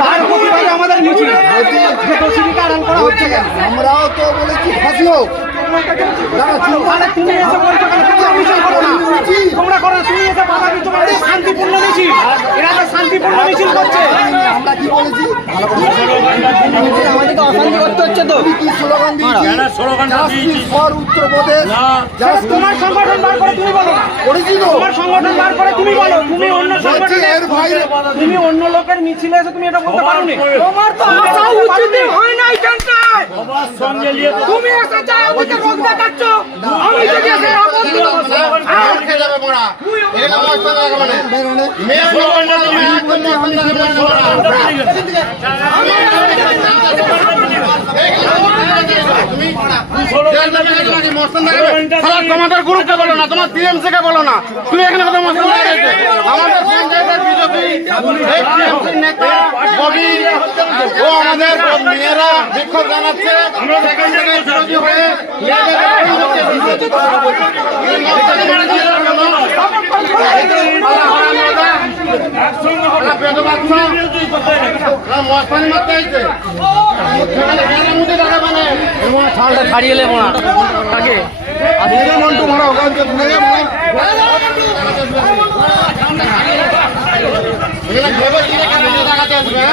তার প্রতিবাদে আমাদের মিছিল, যে দোষীকে আড়াল করা হচ্ছে কেন? আমরাও তো বলেছি ফাঁসি হোক। তুমি এসে বলছো কেন? তুমি মিছিল করো না, তোমরা করো না, তুমি এসে বাধা দিচ্ছ কেন? শান্তিপূর্ণ মিছিল, এরা তো শান্তিপূর্ণ মিছিল করছে। আমরা কি বলেছি? আমাদেরকে অশান্তি করতে হচ্ছে তো। কি স্লোগান দিয়েছি? Justice for Uttar Pradesh. তোমার সংগঠন বার করে তুমি বলো না, করেছি তো। তোমার সংগঠন বার করে তুমি বলো। তুমি অন্য সংগঠনের বাইরে তুমি অন্য লোকের মিছিলে এসে তুমি এটা বলতে পারো না। তোমার তো আসা উচিত হয় না এখানটায়। তুমি এসে চাই আমাকে রোগ দেখাচ্ছ, আমি যদি এসে না বলতে তোমাদের গ্রুপকে বলো না, তোমার টিএমসি কে বলো না, তুমি এখানে কথা মস্তান লাগাইছে। আমাদের পঞ্চায়েতের বিজেপি টিএমসির নেতা ববি ও আমাদের মেয়েরা বিক্ষোভ জানাচ্ছে, সেখান থেকে বিরোধী হয়ে মস্তানি মারতে হয়েছে। ছাড়িয়ে নেবো না তাকে। মন্টু মারা ওখান দেখাতে আসবে।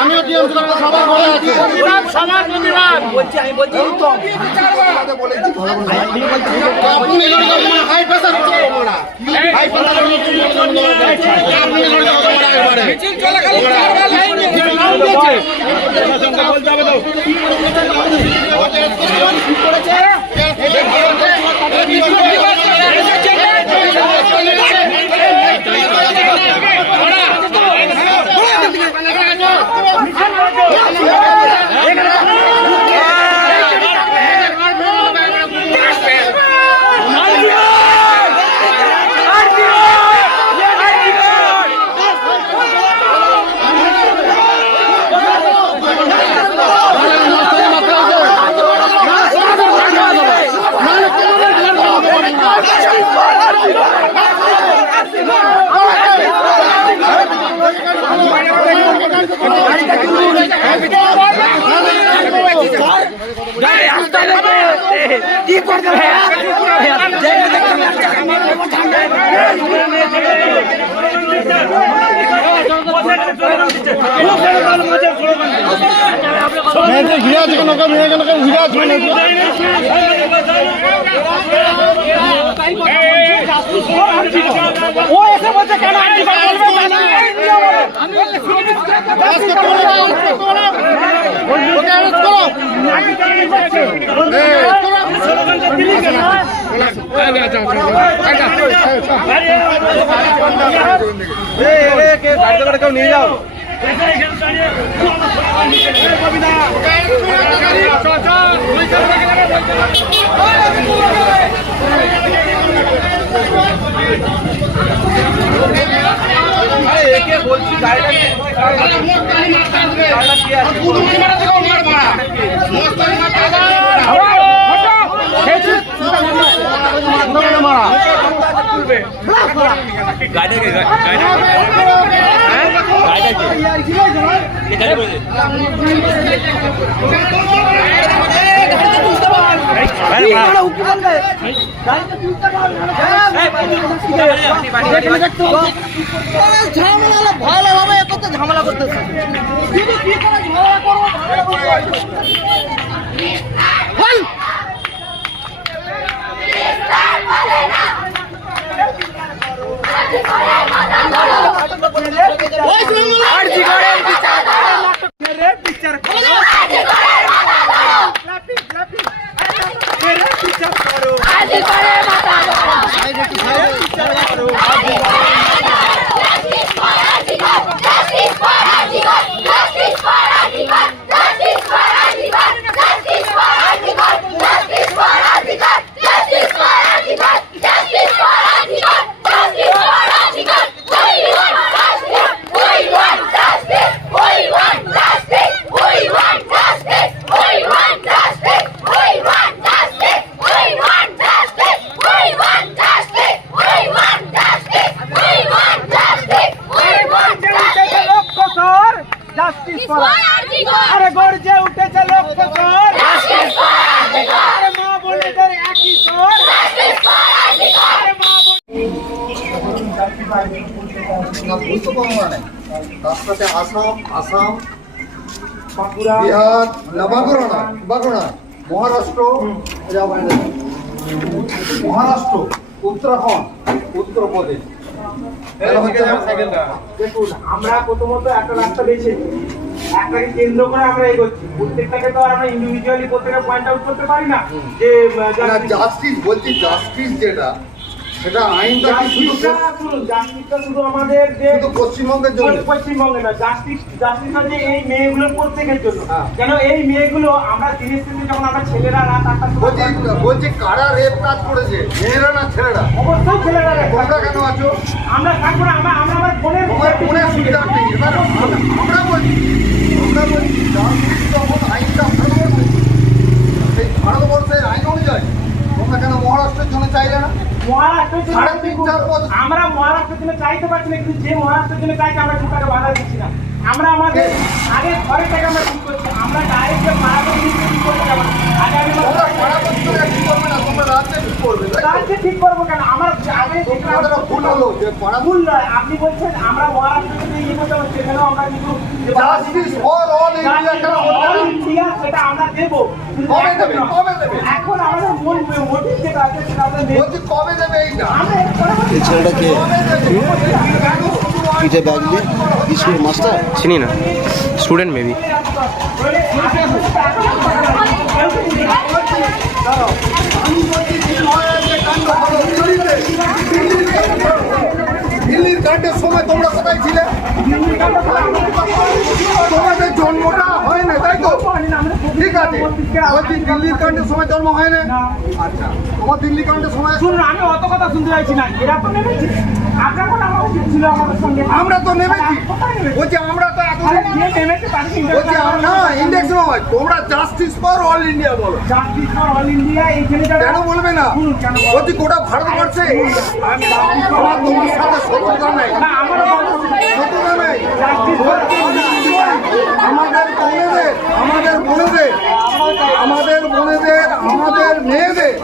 আমিও টিএমসি সবাই বলে আছি সমাজ প্রতিবাদ বলছি, আমি বলছি হাই প্রেসার হাই প্রেসার কি করতে ঘিরে আছে কোনো ঘিরে আছে ও এসে বলছে কেন কেউ নিয়ে যাও একে বলছি ভালোভাবে একত্রে ঝামেলা করতেছে Justice for আরে গর্জে উঠেছে লক্ষ্যকর, আরে মা বোনেদের একই স্বর, আরে মা রাস্তাতে আসাম বিহার না বাঁকুড়া মহারাষ্ট্র উত্তরাখণ্ড উত্তরপ্রদেশ। দেখুন, আমরা প্রথমত একটা রাস্তা বেছে একটাকে কেন্দ্র করে আমরা এগোচ্ছি। প্রত্যেকটাকে তো আর আমরা ইন্ডিভিজুয়ালি প্রত্যেকটা পয়েন্ট আউট করতে পারি না যে জাস্টিস বলছি, জাস্টিস যেটা সেটা আইনটা কি জাস্টিসটা শুধু আমাদের যে শুধু পশ্চিমবঙ্গের জন্য, পশ্চিমবঙ্গে না, জাস্টিসটা যে এই মেয়েগুলোর প্রত্যেকের জন্য। কেন এই মেয়েগুলো আমরা দিনের শেষে যখন আমরা ছেলেরা রাত 8টার সময় বলছি কারা রেপ কাজ করেছে, মেয়েরা না ছেলেরা? অবশ্যই ছেলেরা তোমরা কেন আছো? আমরা থাকবো না, আমরা আমার বোনের সুবিধা নেই। এবার আমরা বলছি জাস্টিস যখন আইনটা সেই ভারতবর্ষের আইন অনুযায়ী তোমরা কেন মহারাষ্ট্রের জন্য চাইলে না? আমরা মহারাষ্ট্রের জন্য চাইতে পারছি না, কিন্তু যে মহারাষ্ট্রের জন্য চাইছে আমরা সেটাকে বাধা দিচ্ছি না। আমরা আমাদের আগে ঘরের টাকা আমরা ঠিক করছি, আমরা ডাইরেক্ট যে পাড়া প্রতিনিধি ঠিক করতে যাবো। আগে আমি রাজ্যে ঠিক করবো কেন? আমার আগে ভুল নয়, আপনি বলছেন আমরা মহারাষ্ট্রের জন্য ইয়ে করতে পারছি, সেখানেও আমরা কিন্তু ইন্ডিয়া সেটা আমরা দেবো। এখন আমাদের মূল মোটিভ যেটা আছে সেটা আমরা কবে দেবে এইটা? এই ছেলেটাকে পিঠে ব্যাগ দিয়ে স্কুল মাস্টার চিনি না, স্টুডেন্ট মেবি। দিল্লির কাণ্ডের সময় তোমরা কোথায় ছিলে? তোমাদের জন্মটা হয় না, তাই তো? ঠিক আছে, বলছি দিল্লির কাণ্ডের সময় জন্ম হয় না? আচ্ছা, তোমার দিল্লি কাণ্ডের সময় শুনুন, আমি অত কথা শুনতে চাইছি না। এরা তো নেমেছে, আপনার কথা আমার উচিত ছিল আমাদের সঙ্গে। আমরা তো নেমেছি, বলছি আমরা তো এতদিন নেমেছে তাদেরকে বলছি না ইন্ডেক্স নয়, তোমরা জাস্টিস ফর অল ইন্ডিয়া বলো। জাস্টিস ফর অল ইন্ডিয়া এই ছেলেটা কেন বলবে না? বলছি গোটা ভারতবর্ষে আমার তোমার সাথে শত্রুতা নেই, শত্রুতা নেই। আমাদের মেয়েদের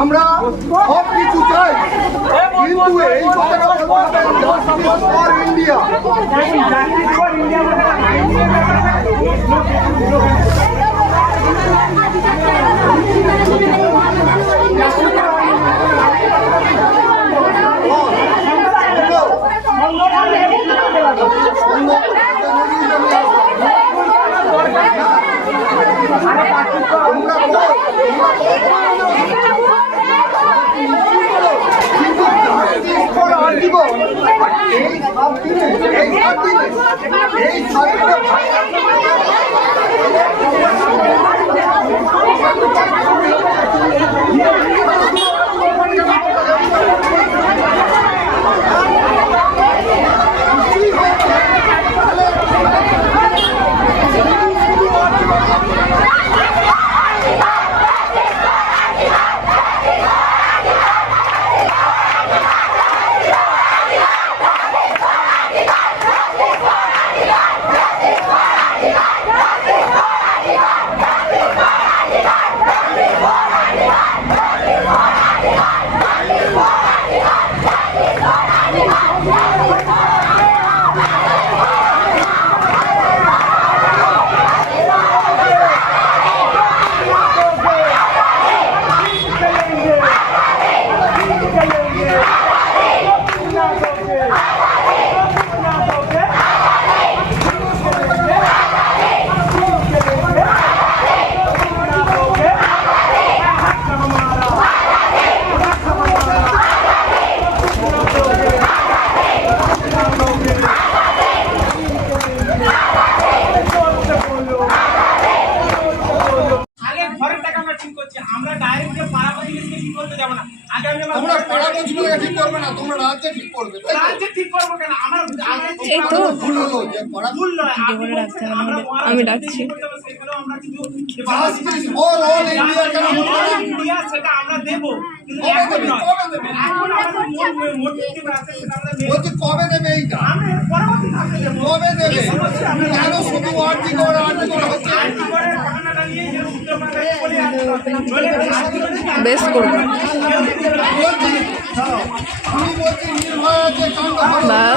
আমরা সব কিছু চাই, কিন্তু এই কথাটা justice for India. Justice for India আমি ডাকছি কবে দেবে এইটা? কবে দেবে? কেন শুধু বেশ করবো আমি বলছি নির্ভয়া যে কাণ্ড হলো, বা